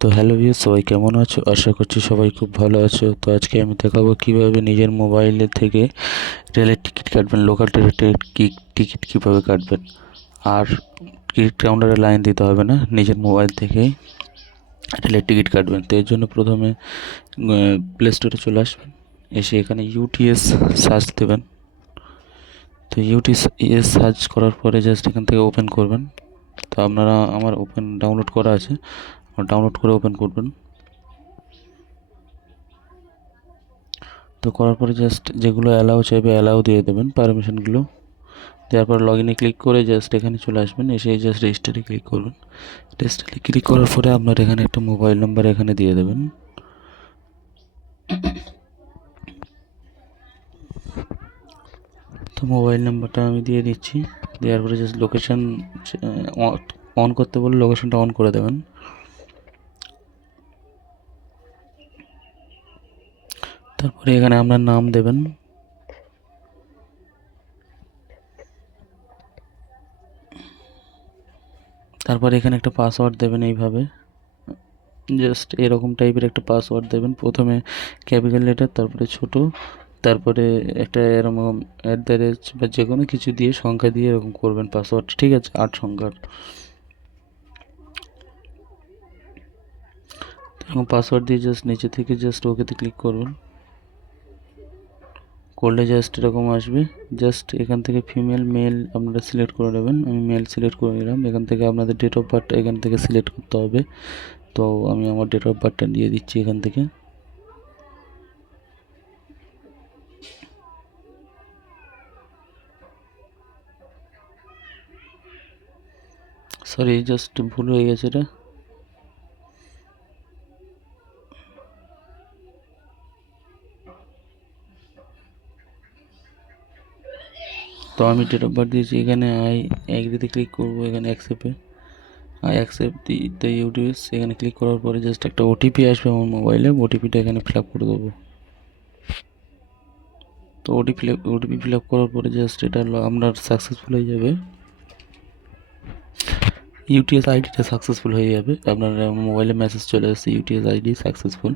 তো hello viewers, সবাই কেমন আছো? আশা করছি সবাই খুব ভালো আছো। তো আজকে আমি দেখাবো কিভাবে নিজের মোবাইলের থেকে রেলের টিকিট কাটবেন, লোকাল ট্রেনের টিকিট কীভাবে কাটবেন। আর টিকিট কাউন্টারে লাইন দিতে হবে না, নিজের মোবাইল থেকেই রেলের টিকিট কাটবেন। তো এর জন্য প্রথমে প্লে স্টোরে চলে আসবেন, এসে এখানে ইউটিএস সার্চ দেবেন। তো ইউটিএস সার্চ করার পরে জাস্ট এখান থেকে ওপেন করবেন। তো আপনারা আমার ডাউনলোড করা আছে, ডাউনলোড করে ওপেন করবেন। তো করার পরে জাস্ট যেগুলো অ্যালাউ চাইবে অ্যালাউ দিয়ে দেবেন, পারমিশনগুলো দেওয়ার পর লগ ইনে ক্লিক করে জাস্ট এখানে চলে আসবেন। এসে জাস্ট রেজিস্টারে ক্লিক করবেন। রেজিস্টারে ক্লিক করার পরে আপনার এখানে একটা মোবাইল নাম্বার এখানে দিয়ে দেবেন। তো মোবাইল নাম্বারটা আমি দিয়ে দিচ্ছি। দেওয়ার পরে জাস্ট লোকেশান অন করতে বলে লোকেশানটা অন করে দেবেন। তারপরে এখানে আপনার নাম দেবেন। তারপরে এখানে একটা পাসওয়ার্ড দেবেন, এইভাবে জাস্ট এরকম টাইপের একটা পাসওয়ার্ড দেবেন। প্রথমে ক্যাপিটাল লেটার, তারপরে ছোট, তারপরে একটা এরকম @ বা যে কোনো কিছু দিয়ে সংখ্যা দিয়ে এরকম করবেন পাসওয়ার্ড, ঠিক আছে? 8 সংখ্যার এরকম পাসওয়ার্ড দিয়ে জাস্ট নিচে থেকে জাস্ট ওকেতে ক্লিক করবেন। করলে জাস্ট এরকম আসবে। জাস্ট এখান থেকে ফিমেল মেল আপনারা সিলেক্ট করে নেবেন। আমি মেল সিলেক্ট করে নিলাম। এখান থেকে আপনাদের ডেট অফ বার্থ এখান থেকে সিলেক্ট করতে হবে। তো আমি আমার ডেট অফ বার্থটা দিয়ে দিচ্ছি এখান থেকে। সরি, জাস্ট ভুল হয়ে গেছে এটা। তো আমি ডেট অফ বার্থ দিয়েছি এখানে। এগ্রিতে ক্লিক করবো, এখানে অ্যাকসেপ্ট দ্য ইউটিউস এখানে ক্লিক করার পরে জাস্ট একটা ওটিপি আসবে আমার মোবাইলে। ওটিপিটা এখানে ফিল আপ করে দেবো। তো ওটিপি ফিল আপ করার পরে জাস্ট এটা আপনার সাকসেসফুল হয়ে যাবে। ইউটিএস আইডিটা সাকসেসফুল হয়ে যাবে। আপনার মোবাইলে মেসেজ চলে আসছে ইউটিএস আইডি সাকসেসফুল।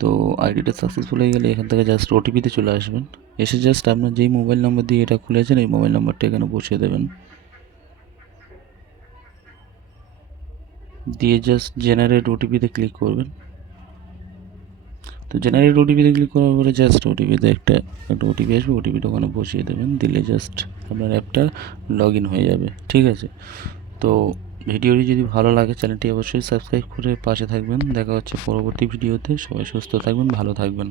তো আইডিটা সাকসেসফুল হয়ে গেলে এখান থেকে জাস্ট ওটিপিতে চলে আসবেন। এসে জাস্ট আপনার যেই মোবাইল নাম্বার দিয়ে এটা খুলেছেন এই মোবাইল নাম্বারটা এখানে বসিয়ে দেবেন। দিয়ে জাস্ট জেনারেট ওটিপিতে ক্লিক করবেন। তো জেনারেট ওটিপিতে ক্লিক করার পরে জাস্ট ওটিপিতে একটা ওটিপি আসবে, ওটিপিটা ওখানে বসিয়ে দেবেন। দিলে জাস্ট আপনার অ্যাপটা লগ ইন হয়ে যাবে, ঠিক আছে? তো ভিডিওটি যদি ভালো লাগে চ্যানেলটি অবশ্যই সাবস্ক্রাইব করে পাশে থাকবেন। দেখা হচ্ছে পরবর্তী ভিডিওতে। সবাই সুস্থ থাকবেন, ভালো থাকবেন।